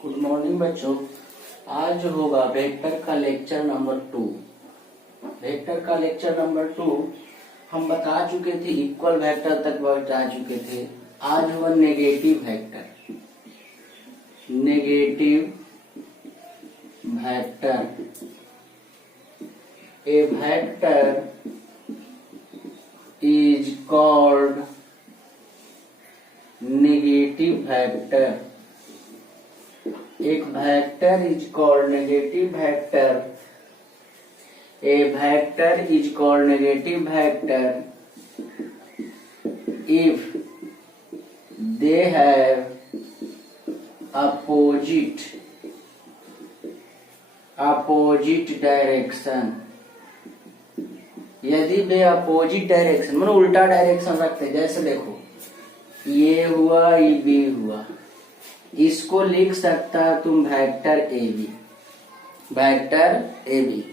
Good morning बच्चों। आज होगा वेक्टर का लेक्चर नंबर 2। वेक्टर का लेक्चर नंबर 2 हम बता चुके थे, इक्वल वेक्टर तक बता चुके थे। आज होगा negative vector. Negative vector, A vector is called negative vector। एक vector is called negative vector। A vector is called negative vector if they have opposite direction। यदि वे अपोजिट डायरेक्शन मतलब उल्टा डायरेक्शन रखते, जैसे देखो ये हुआ, ये बी हुआ, इसको लिख सकता है तुम vector A B. Vector A B.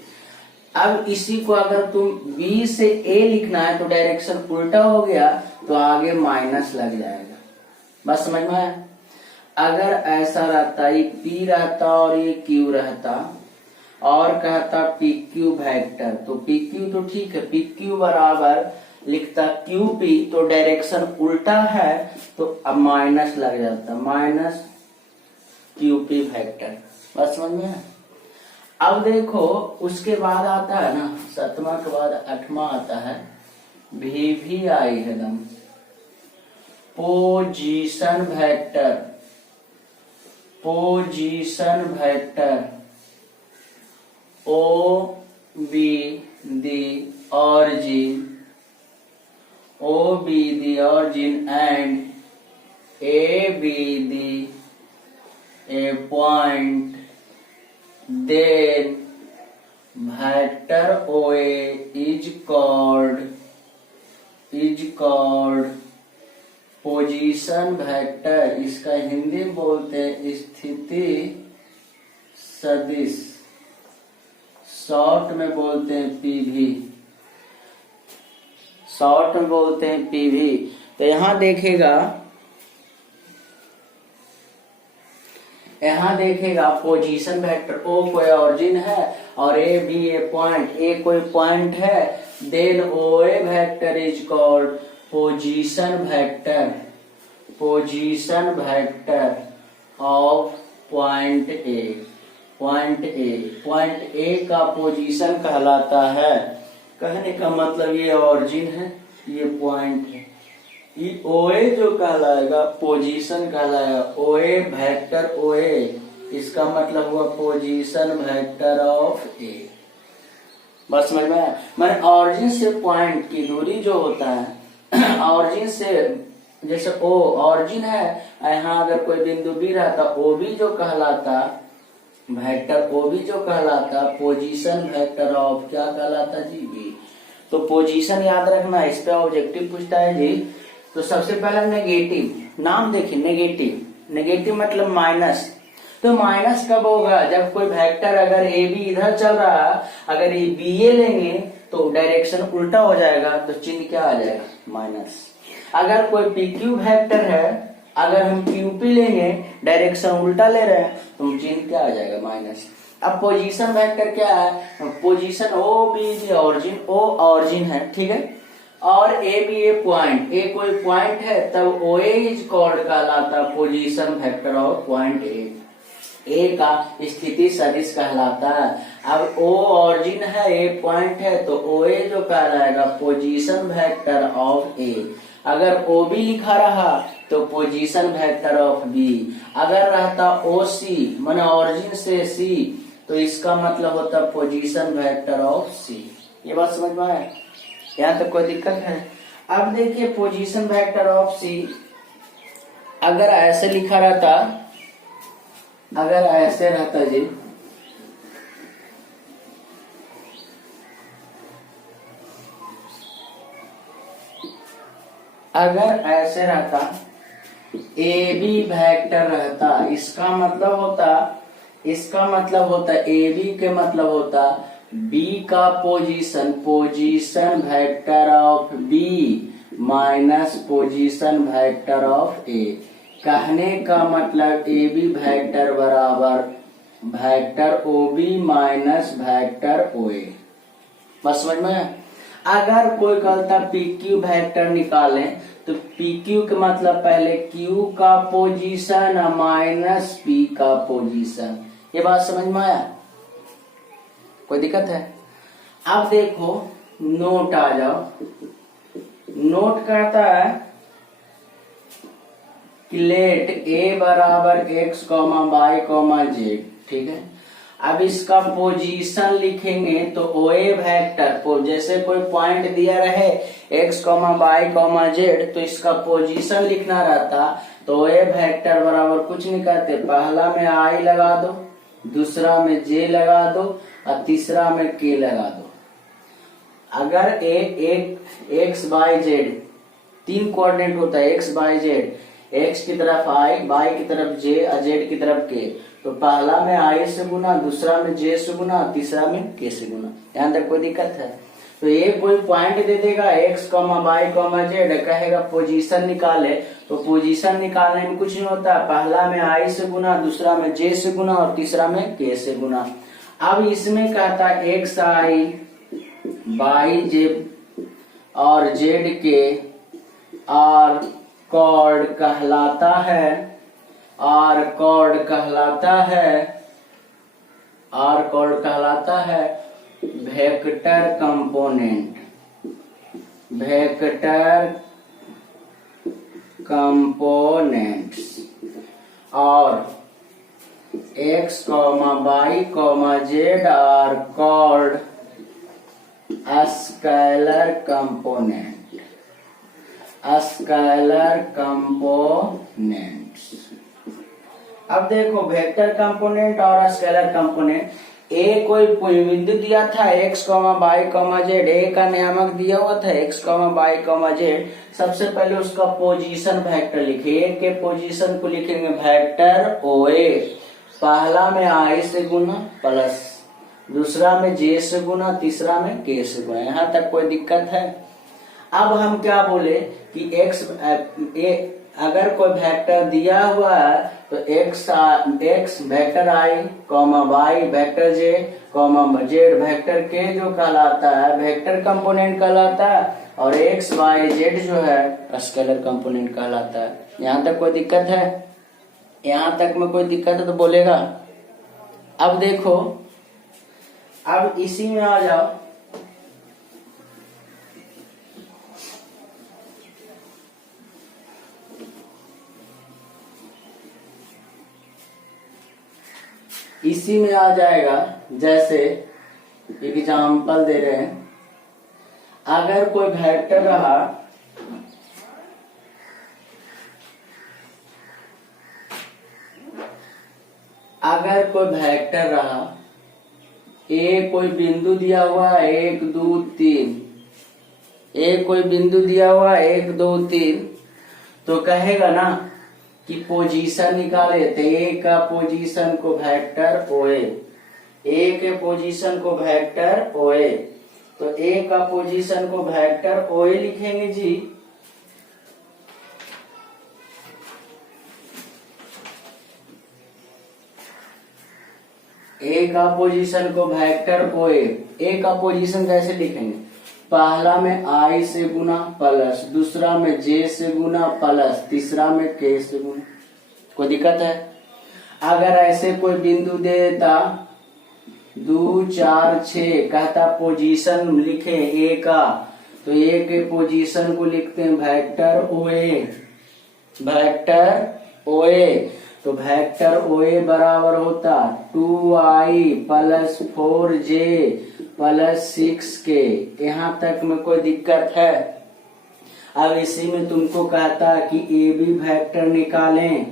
अब इसी को अगर तुम बी से ए लिखना है तो डायरेक्शन उल्टा हो गया तो आगे माइनस लग जाएगा। बस समझ में आया? अगर ऐसा रहता, ये पी रहता और ये क्यू रहता और कहता पी क्यू वेक्टर, तो पी क्यू तो ठीक है, पी क्यू बराबर लिखता क्यू पी, तो डायरेक्शन उल्टा है तो अब माइनस लग जाता, माइनस क्यू पी वेक्टर। बस समझ में? अब देखो उसके बाद आता है ना, 7वां के बाद 8वां आता है वी भी आई है एकदम, position vector. Position vector O be the origin, O be the origin and A be the a point, then vector OA is called position vector। इसका हिंदी में बोलते हैं स्थिति सदिश, शॉर्ट में बोलते हैं पीवी, शॉर्ट में बोलते हैं पीवी। तो यहां देखेगा पोजीशन वेक्टर, ओ कोई ऑरिजिन है और ए बी ए पॉइंट, ए कोई पॉइंट है, then O A vector is called position vector. Position vector of point A. Point A का पोजीशन कहलाता है। कहने का मतलब ये ऑरिजिन है, ये पॉइंट है, ये ओए जो कहलाएगा पोजीशन कहलाएगा। ओए वेक्टर ओए, इसका मतलब हुआ पोजीशन वेक्टर ऑफ ए। बस समझ में आया? मैंने ऑरिजिन से पॉइंट की दूरी जो होता है, ऑरिजिन से जैसे ओ ऑरिजिन है, यहाँ अगर कोई बिंदु बी रहता, ओ बी जो कहलाता वेक्टर, ओ बी जो कहलाता पोजीशन वेक्टर ऑफ क्या कहलाता जी बी। तो पोजीशन याद रखना, इस पे ऑब्जेक्टिव पूछता है जी। तो सबसे पहला नेगेटिव, नाम देखिए नेगेटिव। नेगेटिव मतलब माइनस। तो माइनस कब होगा? जब कोई वेक्टर अगर ए बी इधर चल रहा है, अगर ये बी ए लेंगे तो डायरेक्शन उल्टा हो जाएगा, तो चिन्ह क्या आ जाएगा? माइनस। अगर कोई पी क्यू वेक्टर है, अगर हम क्यूपी लेंगे डायरेक्शन उल्टा ले रहे हैं तो चिन्ह क्या आ जाएगा? माइनस। अब पोजीशन वेक्टर क्या है? पोजीशन ओ बी ऑरिजिन, ओ ऑरिजिन है, ठीक है, और ए बी ए पॉइंट, ए कोई पॉइंट है, तब ओ ए इज कॉल्ड कहलाता position vector of point A. A का स्थिति सदिश कहलाता है। अब ओ ऑरिजिन है, ए पॉइंट है, तो ओ ए जो कहलाएगा पोजीशन वेक्टर ऑफ ए। अगर ओ बी लिखा रहा तो पोजीशन वेक्टर ऑफ बी। अगर रहता ओ सी माने ऑरिजिन से सी, तो इसका मतलब होता पोजीशन वेक्टर ऑफ सी। ये बात समझ में आया? यहाँ तक कोई दिक्कत है? अब देखिए पोजीशन वेक्टर ऑफ सी अगर ऐसे लिखा रहता, अगर ऐसे रहता जी, अगर ऐसे रहता, ए बी वेक्टर रहता, इसका मतलब होता ए बी के मतलब होता बी का position, position vector of B minus position vector of A. कहने का मतलब ए बी वेक्टर बराबर vector O B minus vector O A. बस समझ में। अगर कोई कहता पी क्यू वेक्टर निकालें तो पी क्यू का मतलब पहले क्यू का पोजीशन माइनस पी का पोजीशन। ये बात समझ में आया? कोई दिक्कत है? अब देखो नोट आ जाओ। नोट करता है कि लेट ए बराबर X comma Y comma Z. ठीक है, अब इसका पोजीशन लिखेंगे तो ओ ए वेक्टर, जैसे कोई पॉइंट दिया रहे X comma Y comma Z तो इसका पोजीशन लिखना रहता। तो ओ ए वेक्टर बराबर कुछ नहीं कहते, पहला में आई लगा दो, दूसरा में जे लगा दो और तीसरा में के लगा दो। अगर एक्स वाई जेड तीन कोऑर्डिनेट होता है, एक्स वाई जेड, एक्स की तरफ आई, वाई की तरफ जे और जेड की तरफ के, तो पहला में आई से गुना, दूसरा में जे से गुना, तीसरा में के से गुना। यहाँ तक कोई दिक्कत है? तो ये कोई पॉइंट दे देगा X comma Y comma Z, कहेगा पोजीशन निकाले, तो पोजीशन निकालने में कुछ नहीं होता, पहला में आई से गुना, दूसरा में जे से गुना और तीसरा में के से गुना। अब इसमें कहता एक्स आई वाई जे और जेड के और कॉर्ड कहलाता है, और कॉर्ड कहलाता है, और कॉर्ड कहलाता है वेक्टर कंपोनेंट, वेक्टर कंपोनेंट्स। और x comma Y comma z are called scalar component, scalar components. अब देखो वेक्टर कंपोनेंट और स्केलर कंपोनेंट, ए कोई बिंदु दिया था x comma Y comma z, A का नियामक दिया हुआ था x comma Y comma z. सबसे पहले उसका पोजीशन वेक्टर लिखे, ए के पोजीशन को लिखेंगे वेक्टर ओ ए, पहला में आई से गुना प्लस, दूसरा में जे से गुना, तीसरा में के से गुना। यहाँ तक कोई दिक्कत है? अब हम क्या बोले कि अगर कोई वेक्टर दिया हुआ है तो एक्स वेक्टर आई कॉमा वाई वेक्टर जे कॉमा जेड वेक्टर के जो कहलाता है वेक्टर कंपोनेंट कहलाता है, और एक्स वाई जेड जो है स्केलर कंपोनेंट कहलाता है। यहाँ तक कोई दिक्कत है? यहाँ तक में कोई दिक्कत है तो बोलेगा। अब देखो, अब इसी में आ जाओ। इसी में आ जाएगा, जैसे एग्जाम्पल दे रहे हैं, अगर कोई वेक्टर रहा ए कोई बिंदु दिया हुआ 1 2 3, ए कोई बिंदु दिया हुआ 1 2 3, तो कहेगा ना कि पोजीशन निकाले, तो ए का पोजीशन को वेक्टर ओए, ए के पोजीशन को वेक्टर ओए, तो ए का पोजीशन को वेक्टर ओए लिखेंगे जी। ए का पोजीशन को वेक्टर ओए, ए का पोजीशन कैसे लिखेंगे? पहला में आई से गुना प्लस, दूसरा में जे से गुना प्लस, तीसरा में के से गुना। कोई दिक्कत है? अगर ऐसे कोई बिंदु दे देता 2 4 6, कहता पोजीशन लिखे ए का, तो ए के पोजीशन को लिखते हैं वेक्टर ओए, वेक्टर ओए। तो वेक्टर ओए बराबर होता 2i plus 4j plus 6k। यहाँ तक में कोई दिक्कत है? अब इसी में तुमको कहता कि ए बी वेक्टर निकालें,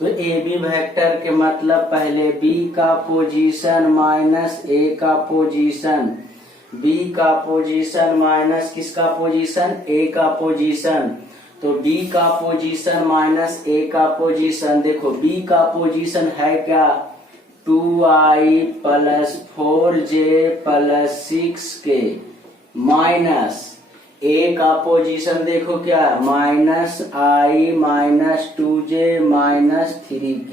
तो ए बी वेक्टर के मतलब पहले बी का पोजीशन माइनस ए का पोजीशन, बी का पोजीशन माइनस किसका पोजीशन? ए का पोजीशन, तो बी का पोजीशन माइनस ए का पोजीशन। देखो बी का पोजीशन है क्या? 2i plus 4j plus 6k minus ए का पोजीशन देखो क्या है, -i -2j -3k।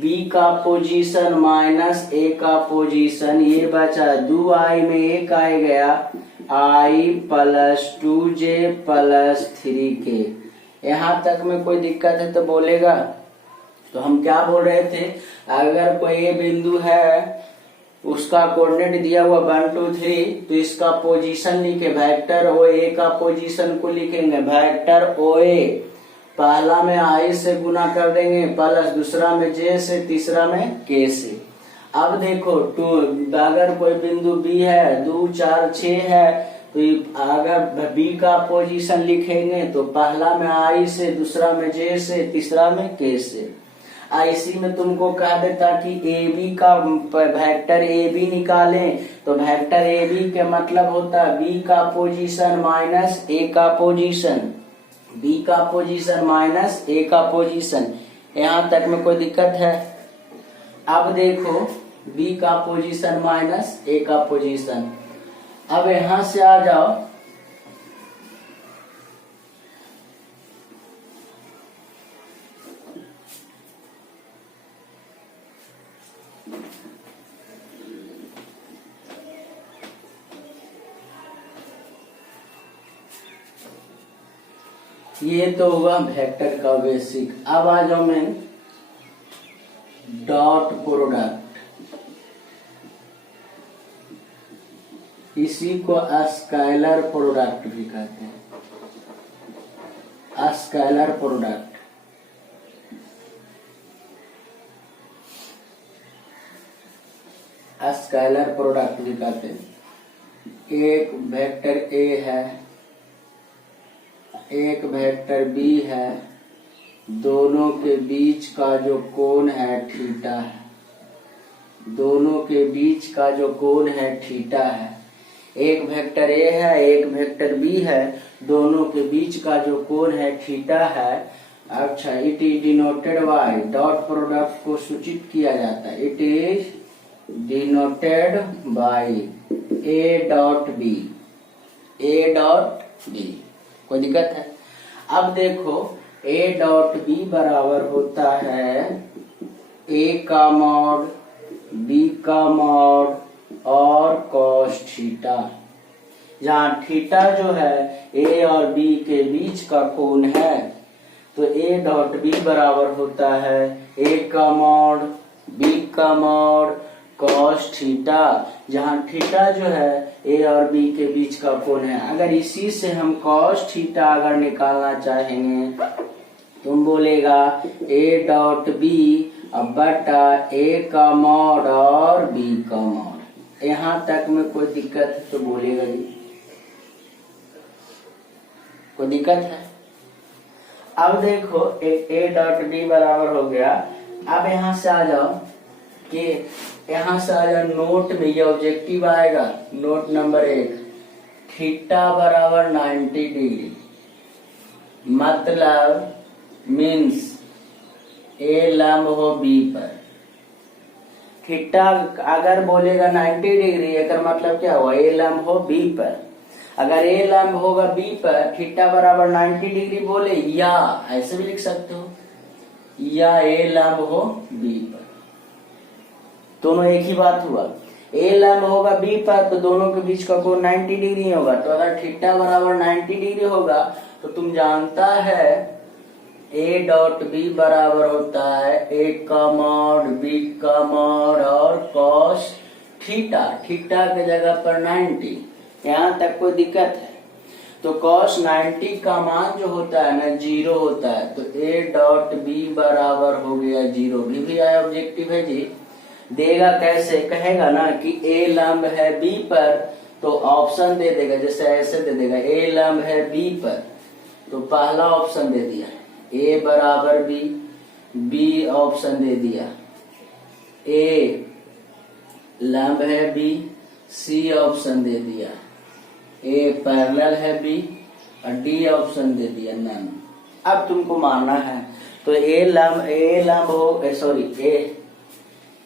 बी का पोजीशन -a का पोजीशन, ये बचा 2i में 1 आ गया, i + 2j + 3k। यहाँ तक में कोई दिक्कत है तो बोलेगा। तो हम क्या बोल रहे थे, अगर कोई ये बिंदु है, उसका कोऑर्डिनेट दिया हुआ 1 2 3, तो इसका पोजीशन लिखे, वेक्टर ओ ए का पोजीशन को लिखेंगे वेक्टर ओ ए। पहला में आई से गुना कर देंगे, प्लस दूसरा में जे से, तीसरा में के से। अब देखो अगर कोई बिंदु बी है, 2 4 6 है, तो अगर बी का पोजीशन लिखेंगे तो पहला में आई से, दूसरा में जे से, तीसरा में के से। इसी में तुमको कह देता कि ए बी का वेक्टर ए बी निकालें, तो वेक्टर ए बी के मतलब होता है बी का पोजीशन माइनस ए का पोजीशन, बी का पोजीशन माइनस ए का पोजीशन। यहाँ तक में कोई दिक्कत है? अब देखो बी का पोजीशन माइनस ए का पोजीशन। अब यहां से आ जाओ, ये तो हुआ वेक्टर का बेसिक। अब आ जाओ मैं डॉट प्रोडक्ट, इसी को स्केलर प्रोडक्ट भी कहते हैं, स्केलर प्रोडक्ट। स्केलर प्रोडक्ट भी कहते हैं। एक वेक्टर ए है, एक वेक्टर बी है, दोनों के बीच का जो कोण है थीटा है, दोनों के बीच का जो कोण है थीटा है। एक वेक्टर ए है, एक वेक्टर बी है, दोनों के बीच का जो कोण है थीटा है। अच्छा, it is denoted by, dot product को सूचित किया जाता है, it is denoted by A dot B, A dot B. कोई दिक्कत है? अब देखो ए डॉट बी बराबर होता है ए का मॉड, बी का मॉड और कॉस थीटा। जहाँ थीटा जो है ए और बी के बीच का कोण है, तो ए डॉट बी बराबर होता है ए का मॉड, बी का मॉड, कॉस थीटा। जहाँ थीटा जो है ए और बी के बीच का कोण है। अगर इसी से हम कॉस थीटा अगर निकालना चाहेंगे, तुम बोलेगा ए डॉट बी अब बटा ए का मॉड और बी का मॉड। यहाँ तक में कोई दिक्कत है तो बोलेगा जी, कोई दिक्कत है? अब देखो ए डॉट बी बराबर हो गया। अब यहाँ से आ जाओ कि यहाँ से आ जाओ नोट में, ये ऑब्जेक्टिव आएगा, नोट नंबर 1, थीटा बराबर 90 डिग्री, मतलब मीन्स ए लंब हो बी पर। थीटा अगर बोलेगा 90 डिग्री, एक मतलब क्या हुआ, ए लंब हो बी पर। अगर ए लंब होगा बी पर, थीटा बराबर 90 डिग्री बोले, या ऐसे भी लिख सकते हो, या ए लंब हो बी पर। दोनों एक ही बात हुआ। ए लंब होगा बी पर तो दोनों के बीच का कोण 90 डिग्री होगा। तो अगर थीटा बराबर 90 डिग्री होगा तो तुम जानता है ए डॉट बी बराबर होता है ए का मॉड, बी का मॉड और कॉस थीटा। थीटा के जगह पर 90। यहाँ तक कोई दिक्कत है? तो कॉस 90 का मान जो होता है ना 0 होता है, तो ए डॉट बी बराबर हो गया 0। भी आया ऑब्जेक्टिव है जी। देगा कैसे? कहेगा ना कि ए लंब है बी पर, तो ऑप्शन दे देगा, जैसे ऐसे दे देगा ए लंब है बी पर, तो पहला ऑप्शन दे दिया ए बराबर बी, बी ऑप्शन दे दिया ए लंब है बी, सी ऑप्शन दे दिया ए पैरेलल है बी, और डी ऑप्शन दे दिया नन। अब तुमको मानना है तो ए लंब हो, सॉरी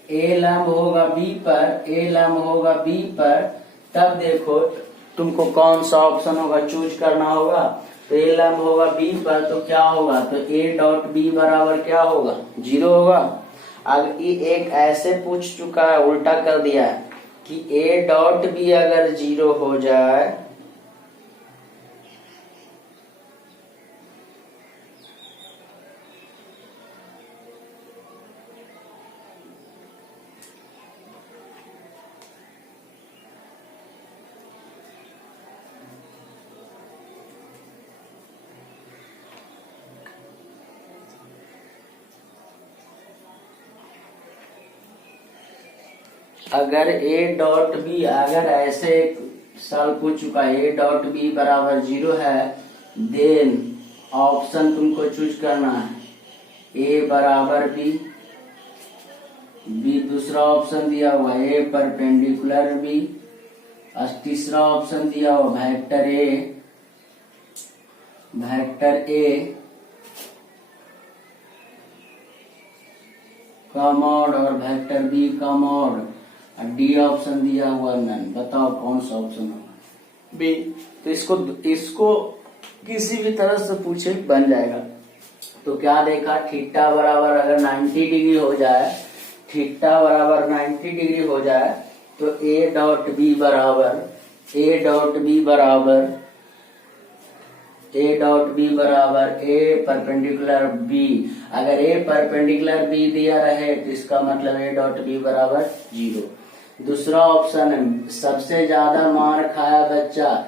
ए लंब होगा बी पर, ए लंब होगा बी पर, तब देखो तुमको कौन सा ऑप्शन होगा चूज करना होगा। तो ए लंब होगा बी पर, तो क्या होगा, तो ए डॉट बी बराबर क्या होगा, 0 होगा। अब ये एक ऐसे पूछ चुका है, उल्टा कर दिया है कि ए डॉट बी अगर 0 हो जाए अगर ए डॉट बी, अगर ऐसे साल पूछ चुका है ए डॉट बी बराबर 0 है, देन ऑप्शन तुमको चूज करना है ए बराबर बी, बी दूसरा ऑप्शन दिया हुआ ए परपेंडिकुलर बी, तीसरा ऑप्शन दिया हुआ वेक्टर ए का मॉड और वेक्टर बी का मॉड, और डी ऑप्शन दिया हुआ नन। बताओ कौन सा ऑप्शन होगा, बी। तो इसको किसी भी तरह से पूछे बन जाएगा। तो क्या देखा, थीटा बराबर अगर 90 डिग्री हो जाए, थीटा बराबर 90 डिग्री हो जाए, तो ए डॉट बी बराबर ए परपेंडिकुलर बी। अगर ए परपेंडिकुलर बी दिया रहे तो इसका मतलब ए डॉट बी बराबर 0। दूसरा ऑप्शन है, सबसे ज्यादा मार खाया बच्चा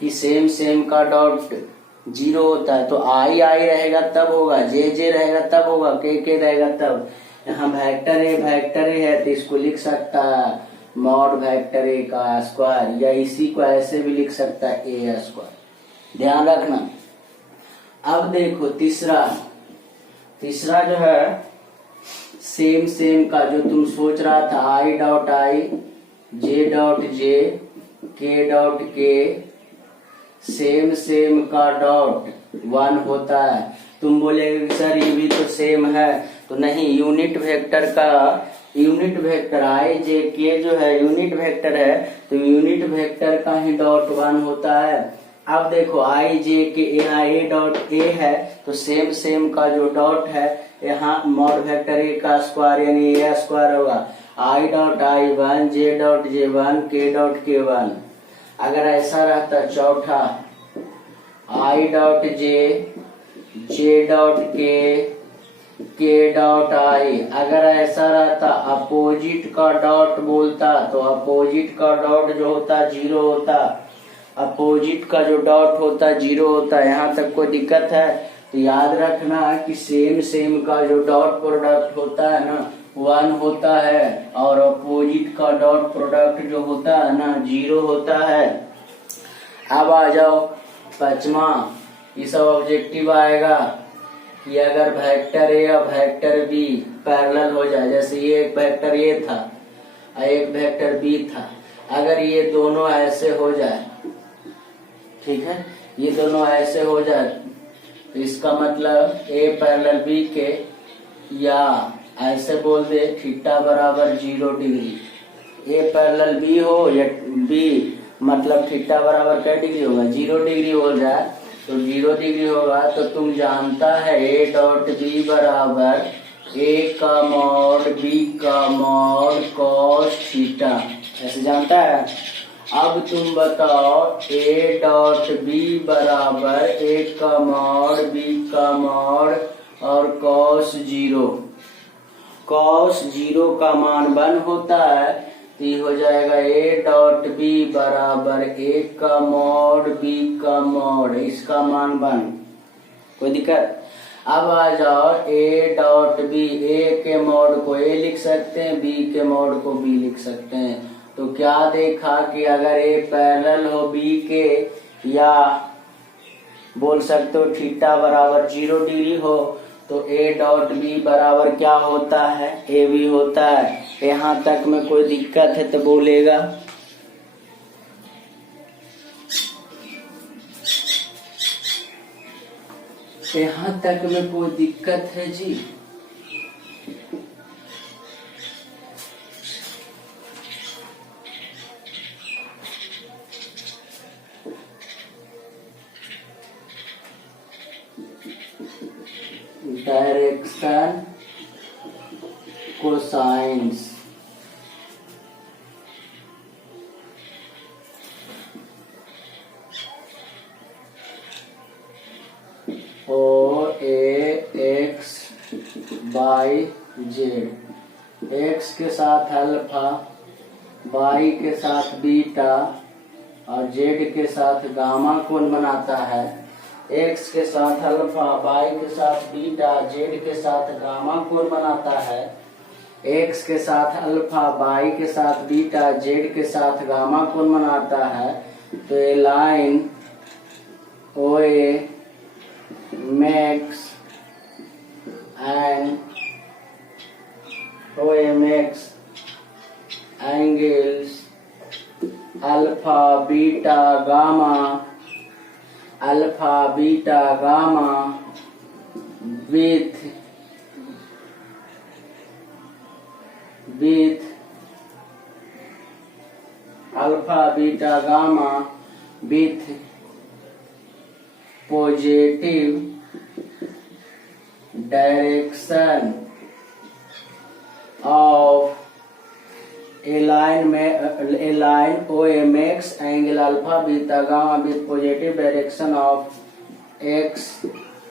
कि सेम का डॉट 0 होता है, तो आई रहेगा तब होगा, जे रहेगा तब होगा, के रहेगा तब। यहाँ वेक्टर ए है तो इसको लिख सकता है मॉड वेक्टर ए का स्क्वायर, या इसी को ऐसे भी लिख सकता है ए स्क्वायर। ध्यान रखना। अब देखो तीसरा जो है सेम का, जो तुम सोच रहा था I dot I, J dot J, के डॉट के, सेम का डॉट 1 होता है। तुम बोलेगे सर ये भी तो सेम है, तो नहीं, यूनिट वेक्टर आई जे के जो है यूनिट वेक्टर है, तो यूनिट वेक्टर का ही डॉट 1 होता है। अब देखो आई जे के, यहाँ ए डॉट ए है, तो सेम का जो डॉट है यहाँ मॉड वेक्टर ए का स्क्वायर यानी ए स्क्वायर होगा। I dot I 1, J dot J 1, के डॉट के 1। अगर ऐसा रहता चौथा आई डॉट जे डॉट के डॉट आई, अगर ऐसा रहता अपोजिट का डॉट बोलता, तो अपोजिट का डॉट जो होता 0 होता, अपोजिट का जो डॉट होता 0 होता। यहाँ तक कोई दिक्कत है तो याद रखना कि सेम का जो डॉट प्रोडक्ट होता है ना 1 होता है, और अपोजिट का डॉट प्रोडक्ट जो होता है ना 0 होता है। अब आ जाओ पांचवा, ये सब ऑब्जेक्टिव आएगा कि अगर वेक्टर ए और वेक्टर बी पैरेलल हो जाए, जैसे ये एक वेक्टर ए था और एक वेक्टर बी था, अगर ये दोनों ऐसे हो जाए, ठीक है, ये दोनों ऐसे हो जाए, तो इसका मतलब ए पैरेलल बी के, या ऐसे बोल दे थीटा बराबर 0 डिग्री। ए पैरेलल बी हो या बी, मतलब थीटा बराबर क्या डिग्री होगा, 0 डिग्री हो जाए, तो 0 डिग्री होगा। तो तुम जानता है ए डॉट बी बराबर ए का मॉड बी का मॉड कॉस थीटा, ऐसे जानता है। अब तुम बताओ ए डॉट बी बराबर ए का मॉड बी का मॉड और कॉस 0 का मान 1 होता है, तो ये हो जाएगा ए डॉट बी बराबर ए का मॉड बी का मॉड, इसका मान 1। कोई दिक्कत। अब आ जाओ ए डॉट बी, ए के मॉड को ए लिख सकते हैं, बी के मॉड को बी लिख सकते हैं। तो क्या देखा कि अगर ए पैरेलल हो बी के, या बोल सकते हो थीटा बराबर 0 डिग्री हो, तो ए डॉट बी बराबर क्या होता है, ए बी होता है। यहाँ तक में कोई दिक्कत है तो बोलेगा। यहाँ तक में कोई दिक्कत है जी? Direction cosines. O A x by z, x के साथ अल्फा, बाई के साथ बीटा और जेड के साथ गामा कोण बनाता है। एक्स के साथ अल्फा, बाई के साथ बीटा, जेड के साथ गामा कोण बनाता है। एक्स के साथ अल्फा, बाई के साथ बीटा, जेड के साथ गामा कोण बनाता है। तो ये line O A makes angles alpha beta gamma with alpha beta gamma with positive direction of a line OA makes angle alpha beta gamma with positive direction of x,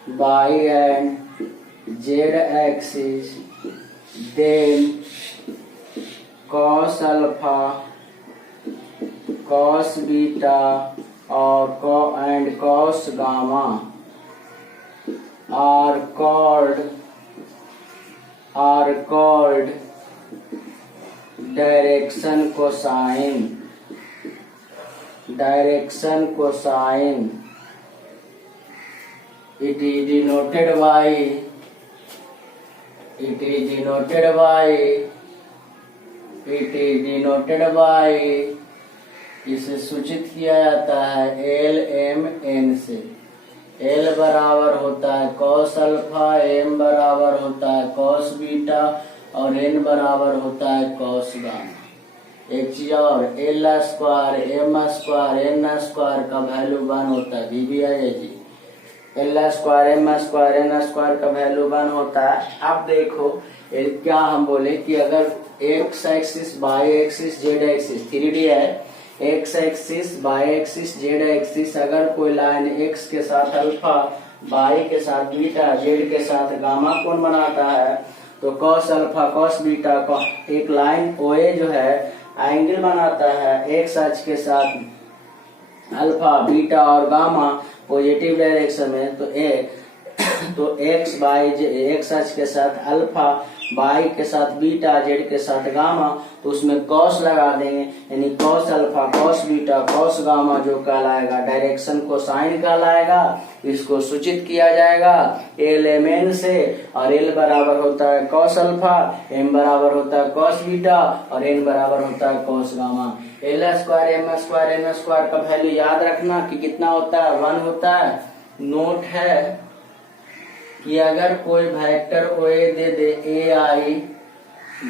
y and z axis, then cos alpha, cos beta और cos gamma are called direction cosine. It is denoted by इसे सूचित किया जाता है L M N से। L बराबर होता है कॉस अल्फा, एम बराबर होता है कॉस बीटा और एन बराबर होता है कॉस गामा। एक चीज और, l square M square N square का वैल्यू 1 होता है। बीबीआई जी, l square M square N square का वैल्यू 1 होता है। अब देखो क्या हम बोले कि अगर X axis, Y axis, Z axis 3D है, X axis, Y axis, Z axis, अगर कोई लाइन एक्स के साथ अल्फा, वाई के साथ बीटा, जेड के साथ गामा कोण बनाता है, तो कॉस अल्फा कॉस बीटा का एक लाइन ओए जो है एंगल बनाता है एक्स अक्ष के साथ अल्फा, बीटा और गामा पॉजिटिव डायरेक्शन में। तो एक्स बाई एक्स अक्ष के साथ अल्फा, बाई के साथ बीटा, जेड के साथ गामा, तो उसमें कॉस लगा देंगे, यानी cos alpha cos beta cos gamma जो कहलाएगा डायरेक्शन कोसाइन कहलाएगा। इसको सूचित किया जाएगा एल एम एन से, और एल बराबर होता है कॉस अल्फा, एम बराबर होता है कॉस बीटा और एन बराबर होता है cos gamma. L square M square N square का वैल्यू याद रखना कि कितना होता है, 1 होता है। नोट है कि अगर कोई वेक्टर ओए दे दे ए आई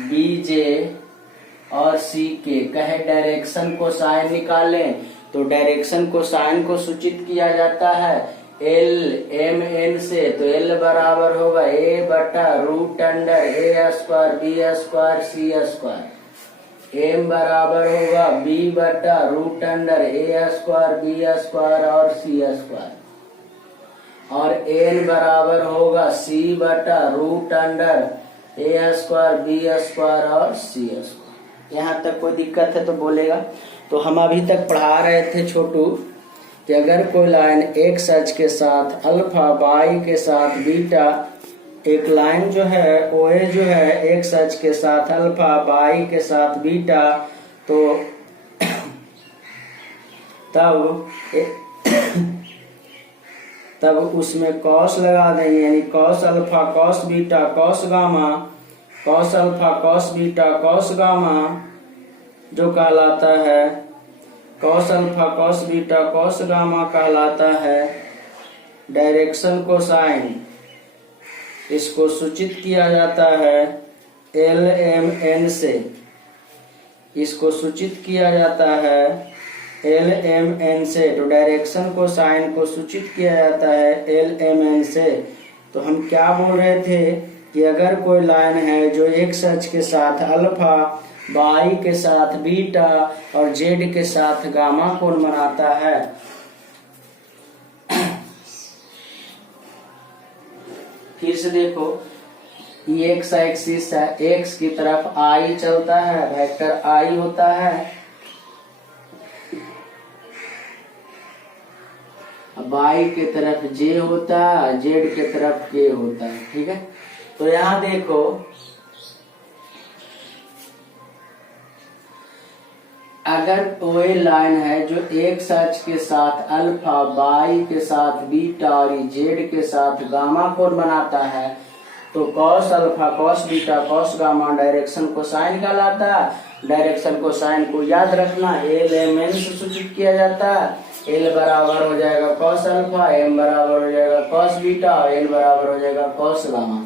बी जे और सी के, कहे डायरेक्शन को साइन निकालें, तो डायरेक्शन को साइन को सूचित किया जाता है एल एम एन से। तो एल बराबर होगा ए बटा रूट अंडर ए स्क्वायर बी स्क्वायर सी स्क्वायर, एम बराबर होगा बी बटा रूट अंडर ए स्क्वायर बी स्क्वायर और सी स्क्वायर, और एन बराबर होगा सी बटा रूट अंडर ए स्क्वायर बी स्क्वायर और सी स्क्वायर। यहाँ तक कोई दिक्कत है तो बोलेगा। तो हम अभी तक पढ़ा रहे थे छोटू कि अगर कोई लाइन एक्स अक्ष के साथ अल्फा, वाई के साथ बीटा, एक लाइन जो है ओए जो है एक्स अक्ष के साथ अल्फा, वाई के साथ बीटा, तो तब उसमें कॉस लगा देंगे, यानी cos alpha cos beta cos gamma, cos alpha cos beta cos gamma जो कहलाता है cos alpha cos beta cos gamma कहलाता है डायरेक्शन कोसाइन। इसको सूचित किया जाता है एल एम एन से, इसको सूचित किया जाता है एल एम एन से। तो डायरेक्शन को साइन को सूचित किया जाता है एल एम एन से। तो हम क्या बोल रहे थे कि अगर कोई लाइन है जो एक्स अक्ष के साथ अल्फा, वाई के साथ बीटा और जेड के साथ गामा कोण बनाता है, फिर से देखो ये एक्स एक्सिस है, एक्स की तरफ आई चलता है, वेक्टर आई होता है, वाई के तरफ जे होता है, जेड के तरफ के होता है। ठीक है, तो यहां देखो अगर कोई लाइन है जो एक्स अक्ष के साथ अल्फा, वाई के साथ बीटा और जेड के साथ गामा कोण बनाता है, तो cos alpha, cos beta, cos gamma direction cosine कहलाता है। डायरेक्शन कोसाइन को याद रखना, एल एम एन से सूचित किया जाता है। एल बराबर हो जाएगा कॉस अल्फा, एम बराबर हो जाएगा कॉस बीटा और एन बराबर हो जाएगा cos gamma.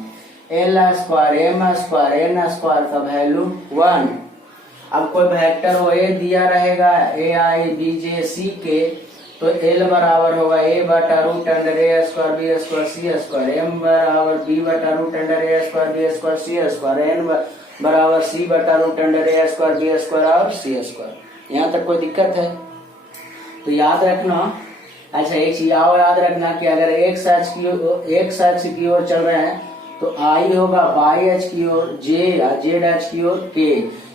L square, M square, N square का वैल्यू 1। अब कोई वेक्टर हो ए दिया रहेगा ए आई बी जे सी के, तो एल बराबर होगा ए बटा रूट अंडर ए स्क्वायर बी स्क्वायर सी स्क्वायर, एम बराबर बी बटा रूट अंडर ए स्क्वायर बी स्क्वायर सी स्क्वायर, एन बराबर सी बटा रूट अंडर ए स्क्वायर बी स्क्वायर और सी स्क्वायर। यहाँ तक कोई दिक्कत है? तो याद रखना। अच्छा, एक चीज और याद रखना कि अगर एक्स अक्ष की ओर चल रहे हैं तो आई होगा, वाई अक्ष की ओर जे, जेड अक्ष की ओर के।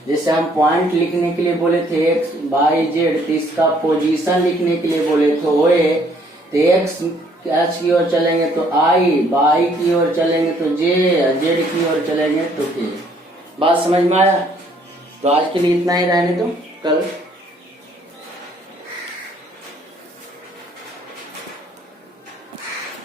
जैसे हम पॉइंट लिखने के लिए बोले थे एक्स वाई जेड, तो इसका पोजीशन लिखने के लिए बोले थे ओए, तो एक्स अक्ष की ओर चलेंगे तो आई, वाई की ओर चलेंगे तो जे, जेड की ओर चलेंगे तो के। बात समझ में आया? तो आज के लिए इतना ही, रहने दो, कल